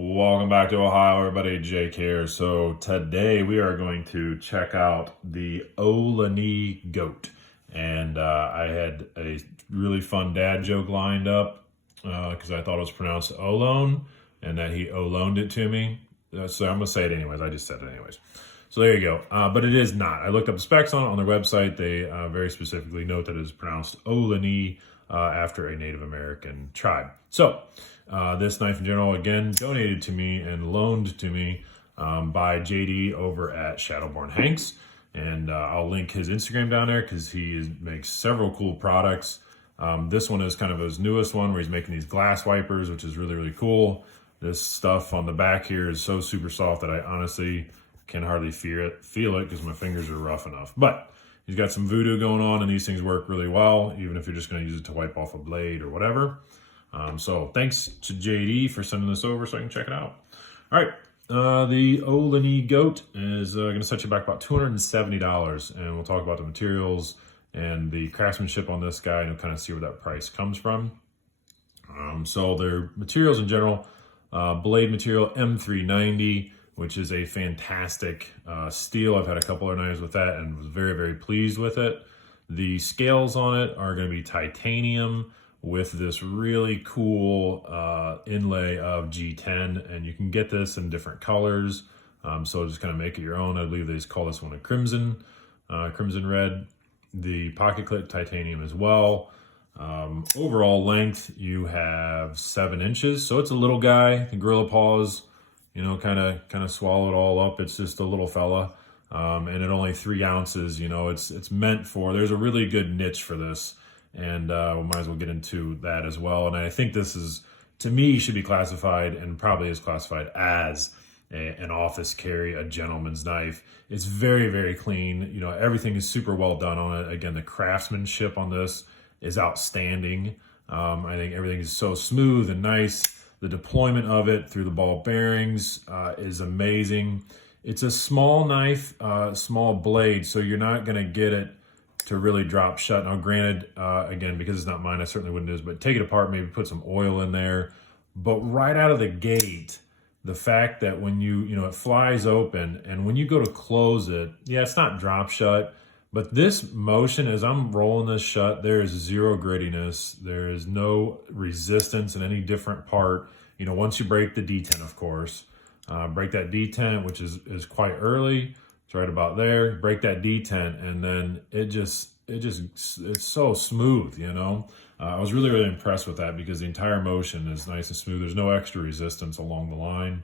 Welcome back to Ohio, everybody. Jake here. So today we are going to check out the Ohlone goat. And I had a really fun dad joke lined up because I thought it was pronounced Ohlone and that he Ohloned it to me. So I'm going to say it anyways. I just said it anyways. So there you go. But it is not. I looked up the specs on it on their website. They very specifically note that it is pronounced Ohlone after a Native American tribe. So this knife in general, again, donated to me and loaned to me by JD over at Shadowborn Hanks. And I'll link his Instagram down there because makes several cool products. This one is kind of his newest one where he's making these glass wipers, which is really, really cool. This stuff on the back here is so super soft that I honestly can hardly feel it because my fingers are rough enough. But he's got some voodoo going on and these things work really well, even if you're just going to use it to wipe off a blade or whatever. So thanks to JD for sending this over so I can check it out. All right. The Ohlone goat is going to set you back about $270, and we'll talk about the materials and the craftsmanship on this guy and kind of see where that price comes from. So their materials in general, blade material M390, which is a fantastic steel. I've had a couple of knives with that and was very, very pleased with it. The scales on it are going to be titanium with this really cool inlay of G10, and you can get this in different colors. So just kind of make it your own. I believe they just call this one a crimson red. The pocket clip titanium as well. Overall length, you have 7 inches. So it's a little guy. The gorilla paws, kind of swallow it all up. It's just a little fella. And at only 3 ounces, it's meant for, there's a really good niche for this. And we might as well get into that as well. And I think this is, to me, should be classified and probably is classified as an office carry, a gentleman's knife. It's very, very clean. Everything is super well done on it. Again, the craftsmanship on this is outstanding. I think everything is so smooth and nice. The deployment of it through the ball bearings is amazing. It's a small knife, small blade, so you're not going to get it to really drop shut. Now, granted, again, because it's not mine, I certainly wouldn't do this, but take it apart, maybe put some oil in there. But right out of the gate, the fact that when it flies open and when you go to close it, yeah, it's not drop shut, but this motion, as I'm rolling this shut, there is zero grittiness. There is no resistance in any different part. Once you break the detent, of course, break that detent, which is quite early. It's right about there. Break that detent, and then it's so smooth, I was really, really impressed with that because the entire motion is nice and smooth. There's no extra resistance along the line.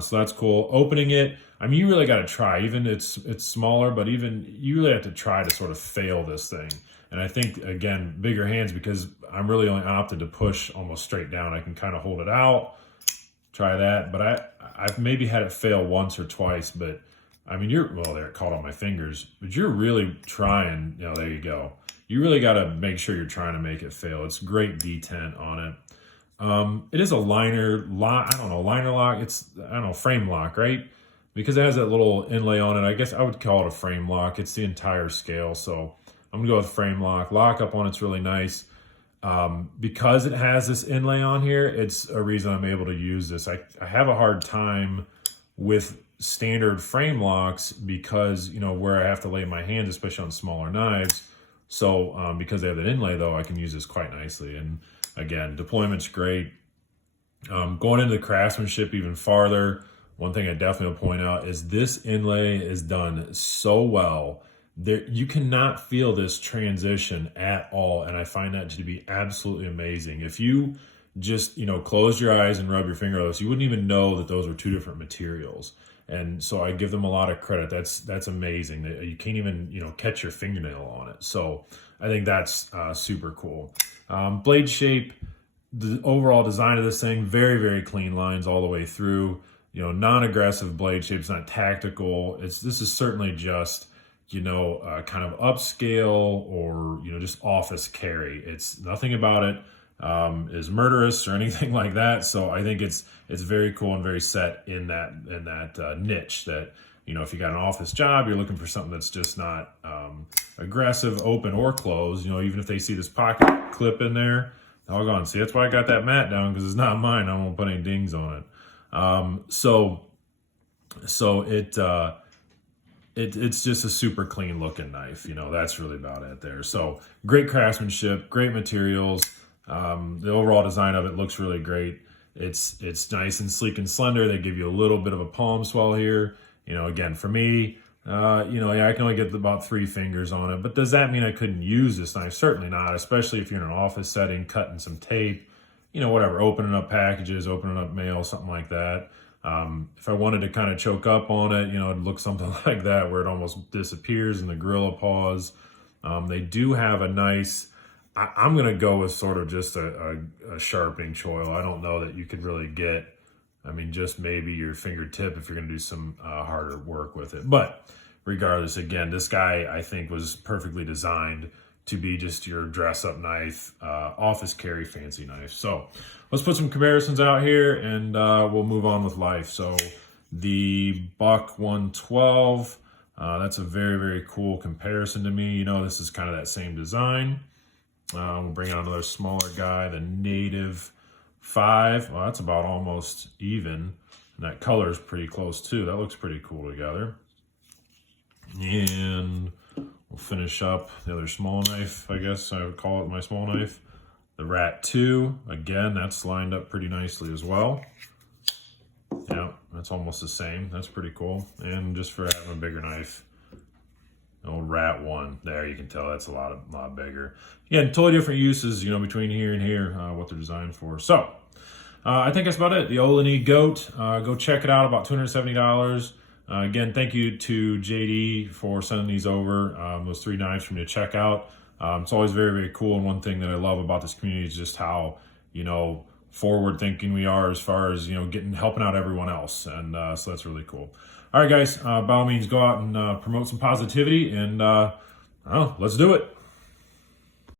So that's cool. Opening it, you really got to try. Even it's smaller, but even you really have to try to sort of fail this thing. And I think, again, bigger hands, because I'm really only opted to push almost straight down. I can kind of hold it out, try that. But I've maybe had it fail once or twice, but there, it caught on my fingers, but you're really trying, there you go. You really got to make sure you're trying to make it fail. It's great detent on it. It is a liner lock. Liner lock. It's, frame lock, right? Because it has that little inlay on it. I guess I would call it a frame lock. It's the entire scale. So I'm going to go with frame lock. Lock up on it's really nice. Because it has this inlay on here, it's a reason I'm able to use this. I have a hard time with standard frame locks because where I have to lay my hands, especially on smaller knives. So because they have that inlay, though, I can use this quite nicely. And again, deployment's great. Going into the craftsmanship even farther, one thing I definitely will point out is this inlay is done so well. You cannot feel this transition at all, and I find that to be absolutely amazing. If you just close your eyes and rub your finger on this, you wouldn't even know that those are 2 different materials. And so I give them a lot of credit. That's amazing. You can't even catch your fingernail on it. So I think that's super cool. Blade shape, the overall design of this thing, very, very clean lines all the way through. Non-aggressive blade shape. It's not tactical. This is certainly just kind of upscale or just office carry. It's nothing about it is murderous or anything like that. So I think it's very cool and very set in that niche that, if you got an office job, you're looking for something that's just not aggressive, open or closed. Even if they see this pocket clip in there, doggone. See, that's why I got that mat down, because it's not mine. I won't put any dings on it. It's just a super clean looking knife. That's really about it there. So great craftsmanship, great materials. The overall design of it looks really great. It's nice and sleek and slender. They give you a little bit of a palm swell here. Again, for me, I can only get about 3 fingers on it. But does that mean I couldn't use this knife? Certainly not, especially if you're in an office setting, cutting some tape, whatever, opening up packages, opening up mail, something like that. If I wanted to kind of choke up on it, it'd look something like that where it almost disappears in the gorilla paws. They do have a nice, I'm going to go with sort of just a sharpening choil. I don't know that you could really get, just maybe your fingertip if you're going to do some harder work with it. But regardless, again, this guy I think was perfectly designed to be just your dress-up knife, office carry fancy knife. So let's put some comparisons out here and we'll move on with life. So the Buck 112, that's a very, very cool comparison to me. This is kind of that same design. We'll bring out another smaller guy, the Native 5. Well, that's about almost even. And that color is pretty close too. That looks pretty cool together. And we'll finish up the other small knife, I guess I would call it my small knife. The Rat 2, again, that's lined up pretty nicely as well. Yeah, that's almost the same. That's pretty cool. And just for having a bigger knife, old Rat 1, there you can tell that's a lot bigger. Yeah, totally different uses, between here and here, what they're designed for. So, I think that's about it. The Ohlone Goat, go check it out, about $270. Again, thank you to JD for sending these over, those 3 knives for me to check out. It's always very, very cool. And one thing that I love about this community is just how, forward thinking we are as far as, helping out everyone else. And so that's really cool. All right, guys, by all means, go out and promote some positivity and let's do it.